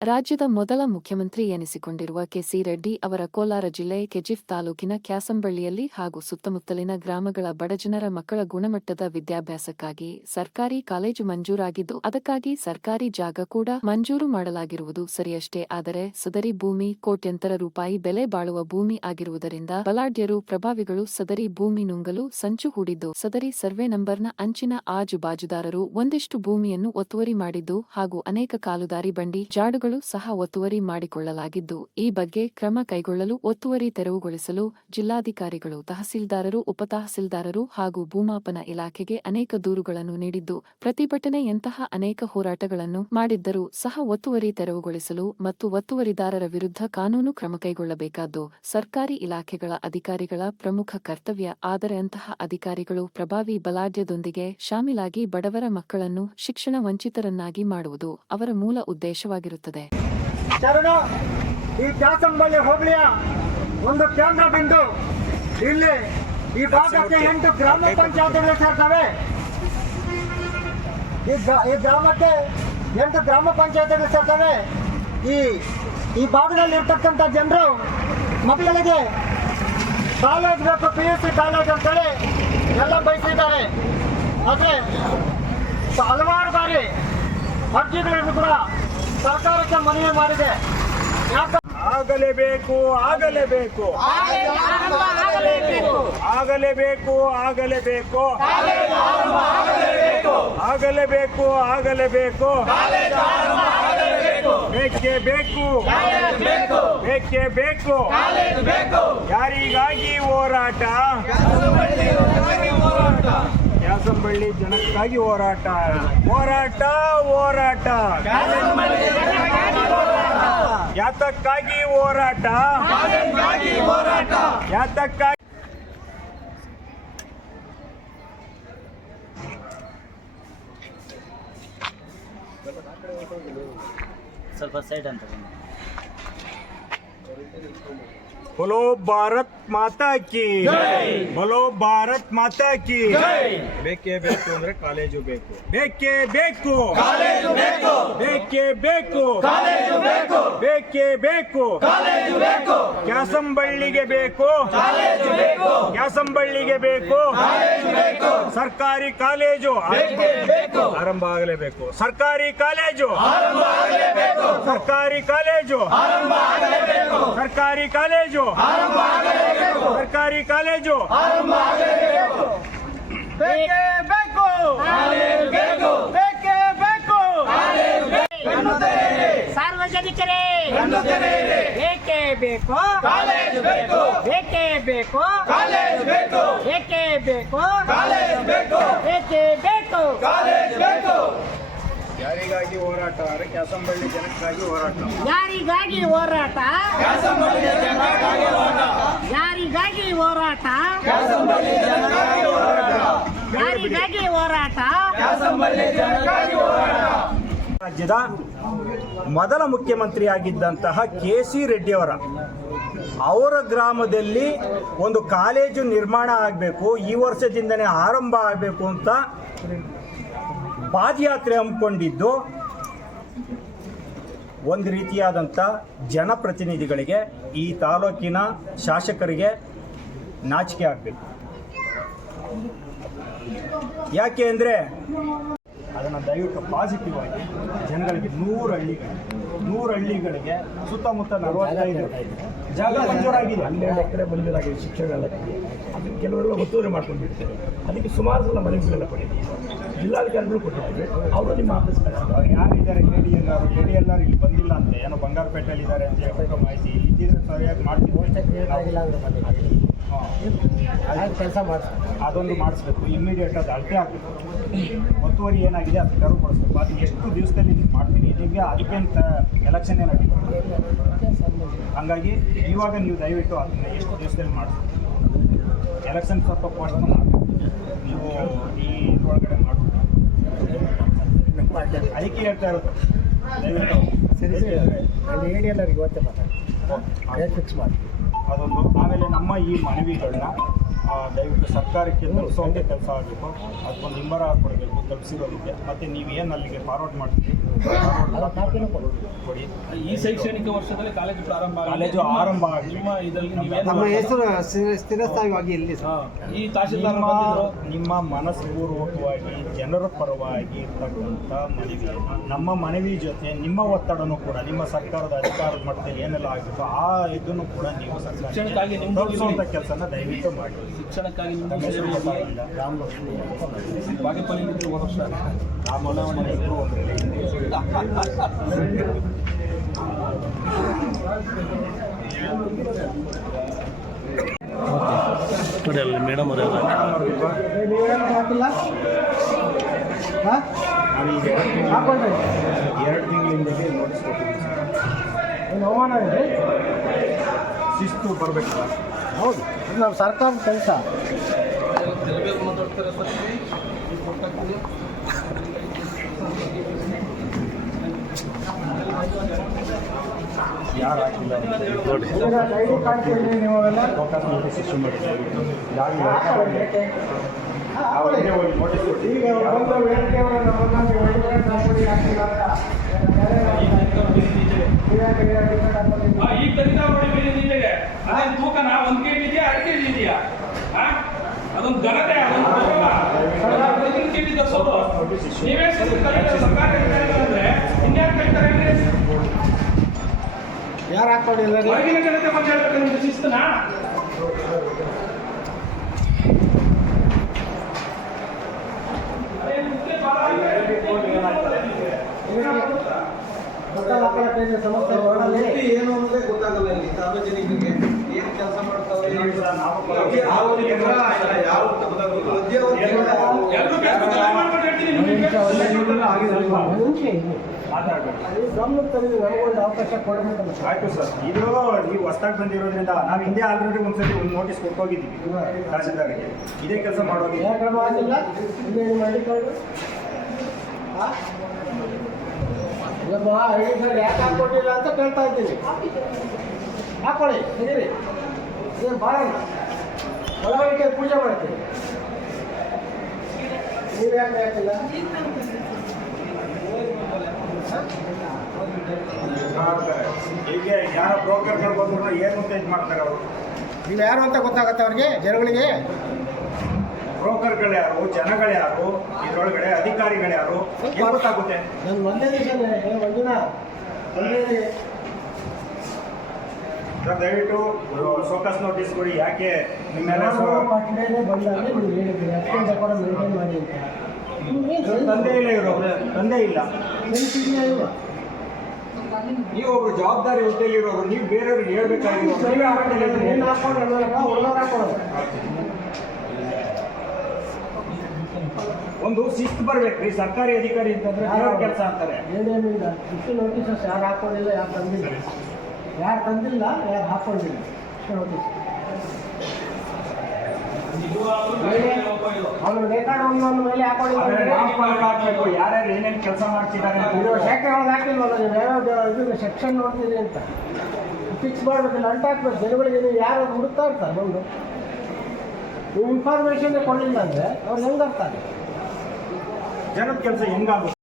ರಾಜ್ಯದ ಮೊದಲ ಮುಖ್ಯಮಂತ್ರಿ ಎನಿಸಿಕೊಂಡಿರುವ ಕೆಸಿ ರೆಡ್ಡಿ ಅವರ ಕೋಲಾರ ಜಿಲ್ಲೆ ಕೆಜಿಫ್ ತಾಲೂಕಿನ ಕ್ಯಾಸಂಬಳ್ಳಿಯಲ್ಲಿ ಹಾಗೂ ಸುತ್ತಮುತ್ತಲಿನ ಗ್ರಾಮಗಳ ಬಡಜನರ ಮಕ್ಕಳ ಗುಣಮಟ್ಟದ ವಿದ್ಯಾಭ್ಯಾಸಕ್ಕಾಗಿ ಸರ್ಕಾರಿ ಕಾಲೇಜು ಮಂಜೂರಾಗಿದ್ದು, ಅದಕ್ಕಾಗಿ ಸರ್ಕಾರಿ ಜಾಗ ಕೂಡ ಮಂಜೂರು ಮಾಡಲಾಗಿರುವುದು ಸರಿಯಷ್ಟೇ. ಆದರೆ ಸದರಿ ಭೂಮಿ ಕೋಟ್ಯಂತರ ರೂಪಾಯಿ ಬೆಲೆ ಬಾಳುವ ಭೂಮಿ ಆಗಿರುವುದರಿಂದ ಬಲಾಢ್ಯರು ಪ್ರಭಾವಿಗಳು ಸದರಿ ಭೂಮಿ ನುಂಗಲು ಸಂಚು ಹೂಡಿದ್ದು, ಸದರಿ ಸರ್ವೆ ನಂಬರ್ನ ಅಂಚಿನ ಆಜು ಬಾಜುದಾರರು ಒಂದಿಷ್ಟು ಭೂಮಿಯನ್ನು ಒತ್ತುವರಿ ಮಾಡಿದ್ದು ಹಾಗೂ ಅನೇಕ ಕಾಲುದಾರಿ ಬಂಡಿ ಜಾಡುಗಳು ಸಹ ಒತ್ತುವರಿ ಮಾಡಿಕೊಳ್ಳಲಾಗಿದ್ದು, ಈ ಬಗ್ಗೆ ಕ್ರಮ ಕೈಗೊಳ್ಳಲು ಒತ್ತುವರಿ ತೆರವುಗೊಳಿಸಲು ಜಿಲ್ಲಾಧಿಕಾರಿಗಳು, ತಹಸೀಲ್ದಾರರು, ಉಪತಹಸೀಲ್ದಾರರು ಹಾಗೂ ಭೂಮಾಪನ ಇಲಾಖೆಗೆ ಅನೇಕ ದೂರುಗಳನ್ನು ನೀಡಿದ್ದು, ಪ್ರತಿಭಟನೆಯಂತಹ ಅನೇಕ ಹೋರಾಟಗಳನ್ನು ಮಾಡಿದ್ದರೂ ಸಹ ಒತ್ತುವರಿ ತೆರವುಗೊಳಿಸಲು ಮತ್ತು ಒತ್ತುವರಿದಾರರ ವಿರುದ್ಧ ಕಾನೂನು ಕ್ರಮ ಕೈಗೊಳ್ಳಬೇಕಾದ್ದು, ಸರ್ಕಾರಿ ಇಲಾಖೆಗಳ ಅಧಿಕಾರಿಗಳ ಪ್ರಮುಖ ಕರ್ತವ್ಯ ಆದರೆ ಅಂತಹ ಅಧಿಕಾರಿಗಳು ಪ್ರಭಾವಿ ಬಲಾಢ್ಯದೊಂದಿಗೆ ಶಾಮೀಲಾಗಿ ಬಡವರ ಮಕ್ಕಳನ್ನು ಶಿಕ್ಷಣ ವಂಚಿತರನ್ನಾಗಿ ಮಾಡುವುದು ಅವರ ಮೂಲ ಉದ್ದೇಶವಾಗಿರುತ್ತದೆ. ಶರಣು ಈ ಕ್ಯಾಸಂಬಳ್ಳಿ ಹೋಬಳಿಯ ಒಂದು ಕೇಂದ್ರ ಬಿಂದು. ಇಲ್ಲಿ ಈ ಭಾಗಕ್ಕೆ ಎಂಟು ಗ್ರಾಮ ಪಂಚಾಯತ್ಗಳು ಸೇರ್ತವೆ. ಈ ಗ್ರಾಮಕ್ಕೆ ಎಂಟು ಗ್ರಾಮ ಪಂಚಾಯತ್ಗಳು ಸೇರ್ತವೆ. ಈ ಈ ಭಾಗದಲ್ಲಿ ಇರ್ತಕ್ಕಂಥ ಜನರು ಮಕ್ಕಳಿಗೆ ಕಾಲೇಜ್ ಬೇಕು ಪಿ ಯು ಸಿ ಕಾಲೇಜ್ ಅಂತೇಳಿ ಎಲ್ಲ ಬಯಸಿದ್ದಾರೆ. ಆದರೆ ಹಲವಾರು ಬಾರಿ ಅರ್ಜಿಗಳನ್ನು ಕೂಡ ಸರ್ಕಾರಕ್ಕೆ ಮನವಿ ಮಾಡಿದೆ. ಆಗಲೇಬೇಕು. ಆಗಲೇಬೇಕು. ಆಗಲೇಬೇಕು ಆಗಲೇಬೇಕು. ಆಗಲೇಬೇಕು ಆಗಲೇಬೇಕು. ಬೇಕೇ ಬೇಕು. ಬೇಕೇ ಬೇಕು. ಯಾರಿಗಾಗಿ ಹೋರಾಟ? ಕ್ಯಾಸಂಬಳ್ಳಿ ಜನಕ್ಕಾಗಿ ಹೋರಾಟ. ಹೋರಾಟ ಹೋರಾಟ. ಯಾತಕ್ಕಾಗಿ ಹೋರಾಟ? ಯಾತಕ್ಕಾಗಿ ಸ್ವಲ್ಪ ಸೈಡ್ ಅಂತ बोलो भारत माता की बोलो ಭಾರತ್ ಮಾತಾ ಕಿ ಬೇಕೇ ಬೇಕು ಅಂದ್ರೆ ಕಾಲೇಜು ಬೇಕು ಬೇಕೇ ಬೇಕು ಕಾಲೇಜು ಬೇಕು ಬೇಕೇ ಬೇಕು ಕಾಲೇಜು ಬೇಕು ಬೇಕೇ ಬೇಕು ಕಾಲೇಜು ಬೇಕು ಕ್ಯಾಸಂಬಳ್ಳಿಗೆ ಬೇಕು ಕಾಲೇಜು ಬೇಕು ಕ್ಯಾಸಂಬಳ್ಳಿಗೆ ಬೇಕು ಕಾಲೇಜು ಬೇಕು ಸರ್ಕಾರಿ ಕಾಲೇಜು ಆರಂಭ ಆಗಲೇಬೇಕು ಸರ್ಕಾರಿ ಕಾಲೇಜು ಆರಂಭ ಆಗಲೇಬೇಕು ಸರ್ಕಾರಿ ಕಾಲೇಜು ಆರಂಭ ಆಗಲೇಬೇಕು ಸರ್ಕಾರಿ ಕಾಲೇಜು ಆರಂಭ ಆಗಲೇಬೇಕು. ಸರ್ಕಾರಿ ಕಾಲೇಜು. ಆರಂಭ ಆಗಲೇಬೇಕು. ಬೇಕೇ ಬೇಕು. ಬೇಕು ಬೇಕೇ. ಬೇಕು ಸಾರ್ವಜನಿಕರೇ. ಬೇಕೇ ಬೇಕು. ಕಾಲೇಜು ಬೇಕು. ಬೇಕೇ ಬೇಕು. ಕಾಲೇಜು ಬೇಕು. ಬೇಕೇ ಬೇಕು. ಕಾಲೇಜು ಬೇಕು. ಬೇಕೇ ಬೇಕು. ಕಾಲೇಜು ಬೇಕು. ಯಾರಿಗಾಗಿ ಹೋರಾಟ? ಕ್ಯಾಸಂಬಳ್ಳಿ ಜನಕ್ಕಾಗಿ ಹೋರಾಟ. ಯಾರಿಗಾಗಿ ಹೋರಾಟ? ಯಾರಿಗಾಗಿ ಹೋರಾಟ? ಯಾರಿಗಾಗಿ ಹೋರಾಟ? ರಾಜ್ಯದ ಮೊದಲ ಮುಖ್ಯಮಂತ್ರಿ ಆಗಿದ್ದಂತಹ ಕೆ ಸಿ ರೆಡ್ಡಿಯವರ ಅವರ ಗ್ರಾಮದಲ್ಲಿ ಒಂದು ಕಾಲೇಜು ನಿರ್ಮಾಣ ಆಗಬೇಕು ಈ ವರ್ಷದಿಂದನೇ ಆರಂಭ ಆಗಬೇಕು ಅಂತ ಪಾದಯಾತ್ರೆ ಹಮ್ಮಿಕೊಂಡಿದ್ದು ಒಂದು ರೀತಿಯಾದಂಥ ಜನಪ್ರತಿನಿಧಿಗಳಿಗೆ ಈ ತಾಲೂಕಿನ ಶಾಸಕರಿಗೆ ನಾಚಿಕೆ ಆಗಬೇಕು. ಯಾಕೆ ಅಂದರೆ ಅದನ್ನು ದಯವಿಟ್ಟು ಪಾಸಿಟಿವ್ ಆಗಿ ಜನಗಳಿಗೆ ನೂರು ಹಳ್ಳಿಗಳು, ನೂರು ಹಳ್ಳಿಗಳಿಗೆ ಸುತ್ತಮುತ್ತ ನಲವತ್ತೈದು ಜಾಗ ಮಂಜೂರಾಗಿದೆ ಹನ್ನೆರಡು ಎಕರೆ ಇಲಾಖೆಗೆ ಅದಕ್ಕೆ ಕೆಲವರೆಲ್ಲ ಒತ್ತುವರಿ ಮಾಡ್ಕೊಂಡಿರ್ತಾರೆ. ಅದಕ್ಕೆ ಸುಮಾರು ಸಲ ಮನವಿಗಳೆಲ್ಲ ಕೊಟ್ಟಿದ್ದೀವಿ ಜಿಲ್ಲಾಧಿಕಾರಿಗಳು ಕೊಟ್ಟಿದ್ದೀವಿ ಅವರು ನಿಮ್ಮ ಆಫೀಸ್ ಕಳಿಸ್ತಾರೆ ಯಾರಿದ್ದಾರೆ ಕೆ ಡಿ ಎಲ್ ಎಲ್ಲರೂ ಡಿ ಎಲ್ ಇಲ್ಲಿ ಬಂದಿಲ್ಲ ಅಂತ ಏನೋ ಬಂಗಾರಪೇಟೆಯಲ್ಲಿ ಇದ್ದಾರೆ ಅಂತ ಹೇಳ್ಬಿಟ್ಟು ಮಾಹಿತಿ ಇದ್ದಿದ್ರೆ ಸರಿಯಾಗಿ ಮಾಡ್ತೀವಿ ಹಾಂ. ಕೆಲಸ ಮಾಡಿ ಅದೊಂದು ಮಾಡಿಸ್ಬೇಕು. ಇಮ್ಮಿಡಿಯೇಟ್ ಅದು ಅಳತೆ ಆಗಬೇಕು. ಒತ್ತುವರಿ ಏನಾಗಿದೆ ಅದು ತೆರವುಗೊಳಿಸ್ಬೇಕು ಅದು ಎಷ್ಟು ದಿವಸದಲ್ಲಿ ನೀವು ಮಾಡ್ತೀನಿ ನಿಮಗೆ ಅದಕ್ಕಿಂತ ಎಲೆಕ್ಷನ್ ಏನಾಗಿದೆ? ಹಂಗಾಗಿ ಇವಾಗ ನೀವು ದಯವಿಟ್ಟು ಅದನ್ನ ಎಷ್ಟು ದಿವಸದಲ್ಲಿ ಮಾಡಿಸ್ಬೇಕು ಎಲೆಕ್ಷನ್ ಸ್ವಲ್ಪ ಪೋಸ್ಟ್ ಮಾಡಬೇಕು. ನೀವು ಈ ಇದ್ರೊಳಗಡೆ ಮಾಡಬೇಕು ಅದಕ್ಕೆ ಹೇಳ್ತಾ ಇರೋದು. ಸರಿ ಸರಿ. ಅಲ್ಲಿ ಹೇಳಿ ಎಲ್ಲರಿಗೆ ಇವತ್ತೇ ಮಾತಾಡಿ. ಫಿಕ್ಸ್ ಮಾಡಿ. ಅದೊಂದು ಆಮೇಲೆ ನಮ್ಮ ಈ ಮನವಿಗಳನ್ನ ಆ, ದಯವಿಟ್ಟು ಸರ್ಕಾರಕ್ಕೆ ತಲುಪಿಸುವಂತೆ ಕೆಲಸ ಆಗಬೇಕು. ಅದಕ್ಕೊಂದು ಹಿಂಬರ ಕೊಡಬೇಕು ತಲುಪಿಸಿರೋದಕ್ಕೆ. ಮತ್ತು ನೀವು ಏನು ಅಲ್ಲಿಗೆ ಫಾರ್ವರ್ಡ್ ಮಾಡ್ತೀವಿ ಈ ಶೈಕ್ಷಣಿಕ ವರ್ಷದಲ್ಲಿ ಕಾಲೇಜು ಪ್ರಾರಂಭ ಆಗಿದೆ. ಕಾಲೇಜು ಆರಂಭ ಆಗಿದೆ. ನಿಮ್ಮ ಇದರಲ್ಲಿ ನಮ್ಮ ಹೆಸರು ಸ್ಥಿರ- ಸ್ಥಿರಸ್ಥಾಯಿವಾಗಿ ಎಲ್ಲಿ ಹಾ, ಈ ತಹಶೀಲ್ದಾರ್ ನಿಮ್ಮ ಮನಸ್ಪೂರ್ವಕವಾಗಿ ಜನರ ಪರವಾಗಿ ಇರ್ತಕ್ಕಂಥ ಮನವಿಯನ್ನು ನಮ್ಮ ಮನವಿ ಜೊತೆ ನಿಮ್ಮ ಒತ್ತಡನೂ ಕೂಡ ನಿಮ್ಮ ಸರ್ಕಾರದ ಅಧಿಕಾರದ ಮಟ್ಟದಲ್ಲಿ ಏನೆಲ್ಲ ಆಗಿತ್ತು ಆ ಇದನ್ನು ಕೂಡ ನೀವು ಶಿಕ್ಷಣಕ್ಕಾಗಿ ನಿಮ್ಮ ಹೋಗಿಸುವಂಥ ಕೆಲಸನ ದಯವಿಟ್ಟು ಮಾಡಿ ಶಿಕ್ಷಣಕ್ಕಾಗಿ ನಿಮ್ಮ ಇರಲಿ. ಬಾಗೇಪಲ್ಲಿ ಹೋದ ವರ್ಷ ಮನವನ್ನ ಇಬ್ಬರು ಒಂದರಲ್ಲಿ ನೋಡಿ ಅಲ್ಲಿ ಮೇಡಮ್ ಹಾಕೊಂಡ್ರಿ ಎರಡು ತಿಂಗಳಿಂದ ನೋಟಿಸ್. ಏನು ಅವಮಾನ ಇದೆ ಶಿಸ್ತು ಬರಬೇಕು. ಹೌದು ಇದು ನಮ್ಮ ಸರ್ಕಾರದ ಕೆಲಸ. ಯಾರು ಹಾಕಿಲ್ಲ ನೋಡಿ ನೋಟಿಸ್ ಇಶ್ಯೂ ಮಾಡಿದ್ದೀವಿ ಯಾರು. ಹಾಕೊಳ್ಳಿ. ನೋಟಿಸ್ ಈಗ ಒಂದು ವೇದಿಕೆಯವರನ್ನು ನಮ್ಮನ್ನ ಹಾಕಿಲ್ಲ? ಈಗ ತೆಗಿತಾ ನೋಡಿ ಬೇರೆ ನೀಟಾಗೆ ಅದೇನು ತೂಕನ ಒಂದು ಕೆ ಜಿ ಇದೆಯಾ ಎರಡು ಕೆ ಜಿ ಇದೆಯಾ? ಅದೊಂದು ಘನತೆ ಅದೊಂದು ಗೌರವ. ಅದೊಂದು ಕೆ ಜಿ ತರ್ಸೋದು. ನೀವೇ ಸರ್ಕಾರ ಅಂದ್ರೆ ಇನ್ಯಾರು ಕಳಿತಾರೆ ಅಂದ್ರೆ ಯಾರು ಹಾಕ್ಕೊಂಡಿಲ್ಲ ರೀ? ಹೊರಗಿನ ಜನತೆ ಬಗ್ಗೆ ಹೇಳ್ಬೇಕು ನಿಮ್ಗೆ ಶಿಸ್ತನ ಸಮಸ್ಯೆ. ಏನು ಅನ್ನೋದೇ ಗೊತ್ತಾಗಲ್ಲ ಇಲ್ಲಿ ಸಾರ್ವಜನಿಕರಿಗೆ. ಏನ್ ಕೆಲಸ ಮಾಡ್ತಾವೆ ಯಾವ ಲಿಂಗ, ಯಾವ ಅಂತ ಗೊತ್ತಾಗಲ್ಲ. ಉದ್ಯೋಗ ಎಲ್ಲರೂ ಬೇಕು ಚೆನ್ನಾಗಿ ಮಾಡ್ಕೊಂಡು ಹೇಳ್ತೀನಿ ನಿಮಗೆ ಒಂದು ಅದು ಗಮನಕ್ಕೆ ತಂದಿದ್ದು ನಮಗೊಂದು ಅವಕಾಶ ಕೊಡಬೇಕಲ್ಲ ಸರ್. ಆಯ್ತು ಸರ್. ಇದು ನೀವು ಹೊಸ್ದಾಗಿ ಬಂದಿರೋದ್ರಿಂದ ನಾವು ಹಿಂದೆ ಆಲ್ರೆಡಿ ಒಂದ್ಸತಿ ಒಂದು ನೋಟಿಸ್ ಕೊಟ್ಟೋಗಿದ್ದೀವಿ ತಹಸೀಲ್ದಾರ್ಗೆ ಇದೇ ಕೆಲಸ ಮಾಡೋದು ಇದೆ ಇಲ್ಲಮ್ಮ ಐಡಿ ಕಾರ್ಡ್ ಯಾಕೆ ಹಾಕ್ಕೊಟ್ಟಿಲ್ಲ ಅಂತ ಕೇಳ್ತಾ ಇದ್ದೀನಿ. ಹಾಕೊಳ್ಳಿ ಹಿಡೀರಿ ಏನು ಭಾಳ ಒಳಗಡೆ ಪೂಜೆ ಮಾಡ್ತೀವಿ ನೀವು ಯಾಕೆ ಹಾಕಿಲ್ಲ? ಹೀಗೆ ಯಾರ ಬ್ರೋಕರ್ಗಳು ಬಂದ್ರು ಏನು ಅಂತ ಇದು ಮಾಡ್ತಾರೆ ಅವರು? ನೀವು ಯಾರು ಅಂತ ಗೊತ್ತಾಗತ್ತೆ ಅವ್ರಿಗೆ ಜನಗಳಿಗೆ? ಬ್ರೋಕರ್ಗಳು ಯಾರು? ಜನಗಳು ಯಾರು? ಇದರೊಳಗಡೆ ಅಧಿಕಾರಿಗಳು ಯಾರು? ಏನು ಗೊತ್ತಾಗುತ್ತೆ? ನಾನು ಒಂದೇ ದಿವಸ ಒಂದಿನ ಒಂದೇ ಸರ್ ದಯವಿಟ್ಟು ಸೋಕಸ್ ನೋಟಿಸ್ ಕೊಡಿ. ಯಾಕೆ ನಿಮ್ಮ ಮೇಲೆ ಪಟ್ಟಣನೇ ಬಂದಾಗ ನೀವು ಹೇಳಿದ್ರಿ ಅಷ್ಟೊಂದು ಕೂಡ ಮೇಂಟೈನ್ ಅಂತ. ಸರ್, ತಂದೆ ಇಲ್ಲ ಇವರು. ತಂದೆ ಇಲ್ಲ. ನೀವು ಒಬ್ರು ಜವಾಬ್ದಾರಿ ನೀವು ಬೇರೆಯವ್ರಿಗೆ ಹೇಳ್ಬೇಕಾಗಿರೋರು ನೀವೇ ಒಳ್ಳೋರು ಹಾಕೊಳ್ಳೋದು ಒಂದು ಶಿಸ್ತು ಬರ್ಬೇಕ್ರಿ ಸರ್ಕಾರಿ ಅಧಿಕಾರಿ ಅಂತಂದ್ರೆ ಯಾರು? ಕೆಲಸ ಅಂತಾರೆ ಏನೇನು ಇಲ್ಲ. ಇಷ್ಟು ನೋಟಿಸಸ್ ಯಾರು ಹಾಕೊಂಡಿಲ್ಲ ಯಾರು ತಂದಿಲ್ಲ? ಯಾರು ತಂದಿಲ್ಲ ಯಾರು ಹಾಕೊಂಡಿಲ್ಲ ಇಷ್ಟು ನೋಟಿಸ್ ಅವನು ರೆಕಾರ್ಡ್ ಒಂದು ಮೇಲೆ ಹಾಕ್ಬೇಕು. ಯಾರ್ಯಾರು ಏನೇನು ಕೆಲಸ ಮಾಡ್ತಿದ್ದಾರೆ ಇದು ಶಾಖೆ ಒಳಗೆ ಹಾಕಿಲ್ವಲ್ಲ ನೀವು ಇದು ಸೆಕ್ಷನ್ ನೋಡ್ತಿದ್ರಿ ಅಂತ. ಫಿಕ್ಸ್ ಮಾಡಬೇಕು ಅಂಟ ಹಾಕ್ಬೇಕು. ಜನಗಳಿಗೆ ನೀವು ಯಾರು ಹುಡುಕ್ತಾ ಇರ್ತಾರೆ ಬಂದು. ನೀವು ಇನ್ಫಾರ್ಮೇಷನ್ ಕೊಡಲಿಲ್ಲ ಅಂದರೆ ಅವ್ರು ಹೆಂಗೆ ಬರ್ತಾರೆ ಜನದ ಕೆಲಸ ಹೆಂಗಾಗುತ್ತೆ?